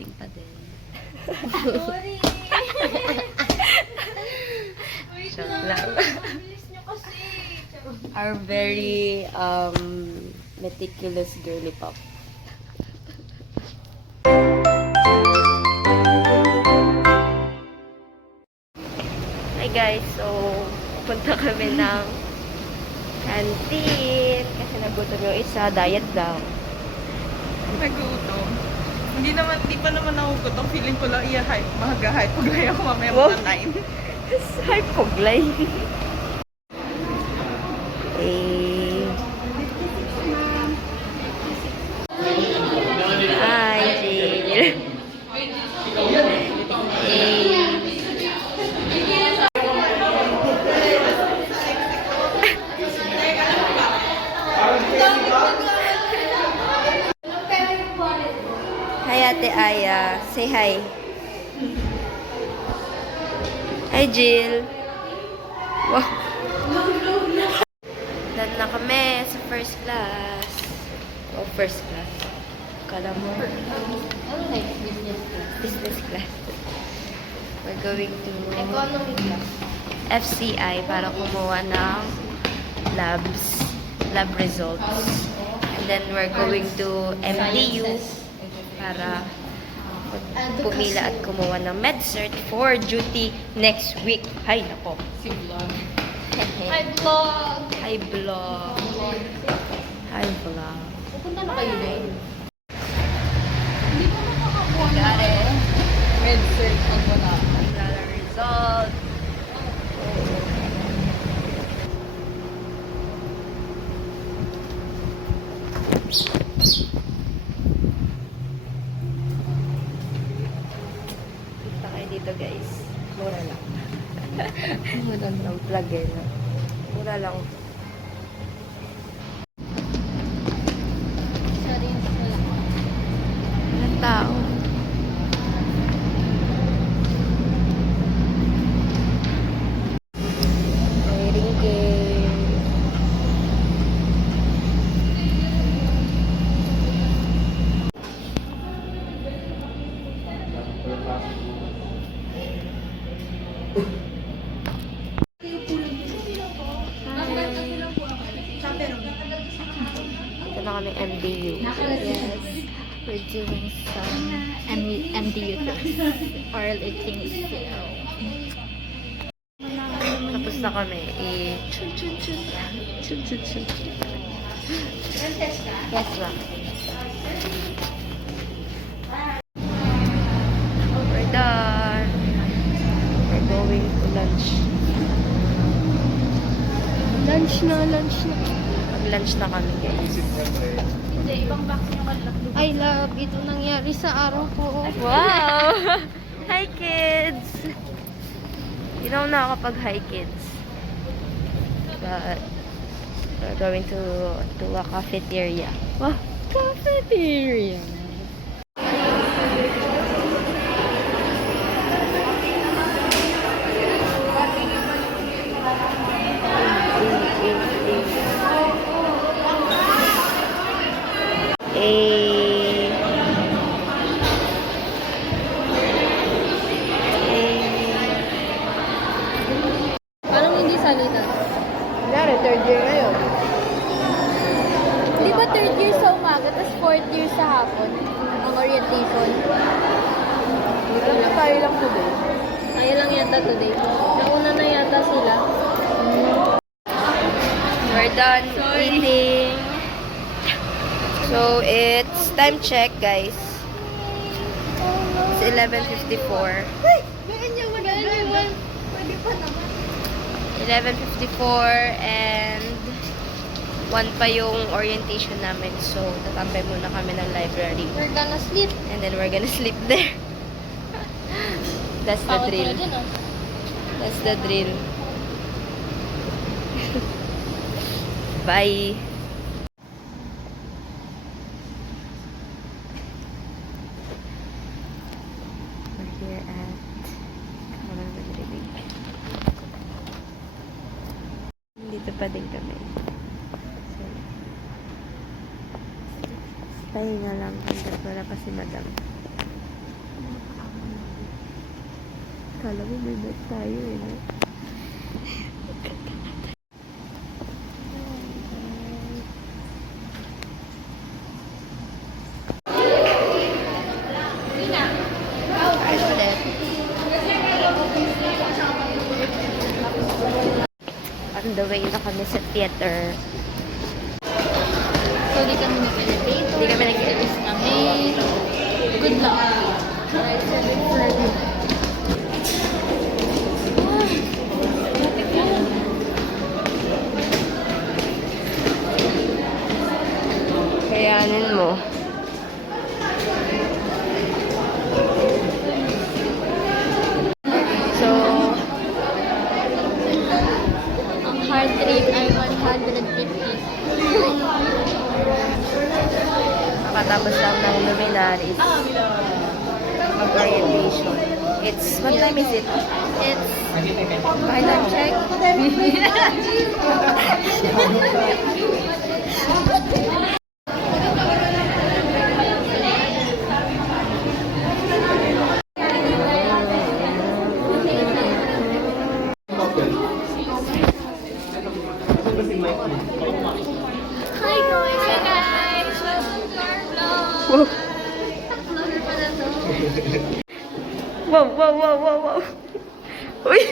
Darating pa din. Sorry! Joke lang. Bilis nyo kasi. Our very meticulous girly pop. Hi guys, so punta kami ng canteen kasi nagutom yung isa, diet daw. Nagutom. Hindi pa naman ako gutom. Feeling ko lang iya-hype. Mahaga-hype. Paglay ako mamaya Wow. mga 9. Hi, Poglay. Eh. Hi, Jill. Hi, Ate Aya. Say hi. Hi, Jill. Wow. Done na kami sa first class. Oh, first class. Kala mo? Business class. We're going to Economy class. FCI para kumuha ng lab results. And then we're going to MDU para pumila at kumuha ng med-cert for duty next week. Hay, nako. Hi, vlog! Hi, vlog. Hi, vlog. Pupunta na kayo din. Med-search ako na. Wala result. Kita kayo dito, guys. Mura lang. Mura lang. Vlogger na. Mura lang. Sorry, wala. Walang tao. Waiting game. Ito na kami MDU. Yes. We're doing some MDU things. Oral eating skill. Tapos na kami. Chun chun chun. Chun chun chun. Yes, ma'am. We're done. We're going to lunch. Lunch na. Mag-lunch na kami, guys. Hindi, ibang box yung kalak. I love, ito nangyari sa araw ko. Wow! Hi, kids! You know na kapag hi, kids. But, we're going to a cafeteria. Wow! Cafeteria. Parang hindi salita. Kunyari, third year ngayon. Di ba third year sa umaga, tapos fourth year sa hapon? Ang orientation. Alam ko tayo lang today. Ayaw lang yata today. Nauna na yata sila. We're done eating. So, it's time check, guys. It's 11:54. 11:54 and 1 pa yung orientation namin. So, tatambay muna kami ng library. We're gonna sleep. And then we're gonna sleep there. That's the Pawat drill. na dyan, ah. That's the drill. Bye. We're here at dito pa din kami. So, tayo na lang hanggang wala pa si madam. Kala mo may net tayo eh. No? Ayun ulit. On the way na kami sa theater. So, di kami nag-elevator. Hindi kami Nag-alis kami. Good luck. Kayanin mo. So, Ang heart rate ay 150. makatapos lang ng luminaries. Mag-orientation. What time is it? It's, by time check. Hi guys! Hi guys! Welcome to our vlog! Wow. Vlogger pala to. Wow, wow, wow, wow, wow. Uy!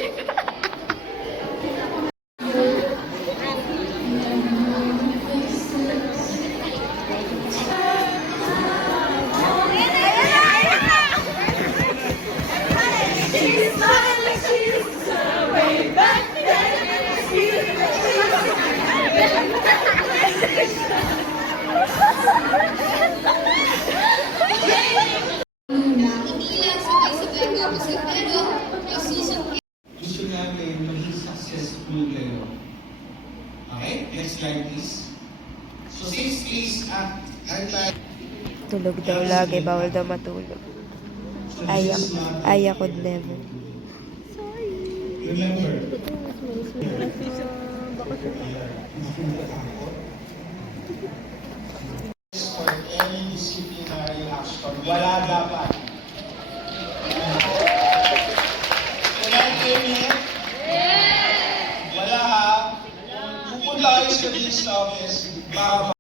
Gusto namin maging successful kayo. Okay? Next slide please. So since please, I'd like... Tulog daw lagi, bawal daw matulog. Aya could never. Remember, for any disciplinary action, wala dapat. Wala ha. Pupunta kayo sa Dean's Office para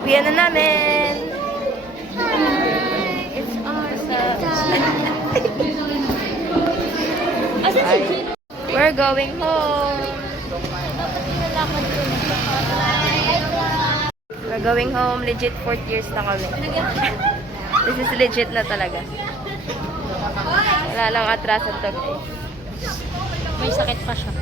Uwian na namin! It's our time! Ay, we're going home! Dapat nilalakad ko na. We're going home. Legit 4th years na kami. This is legit na talaga. Wala lang atrasan to. May sakit pa siya.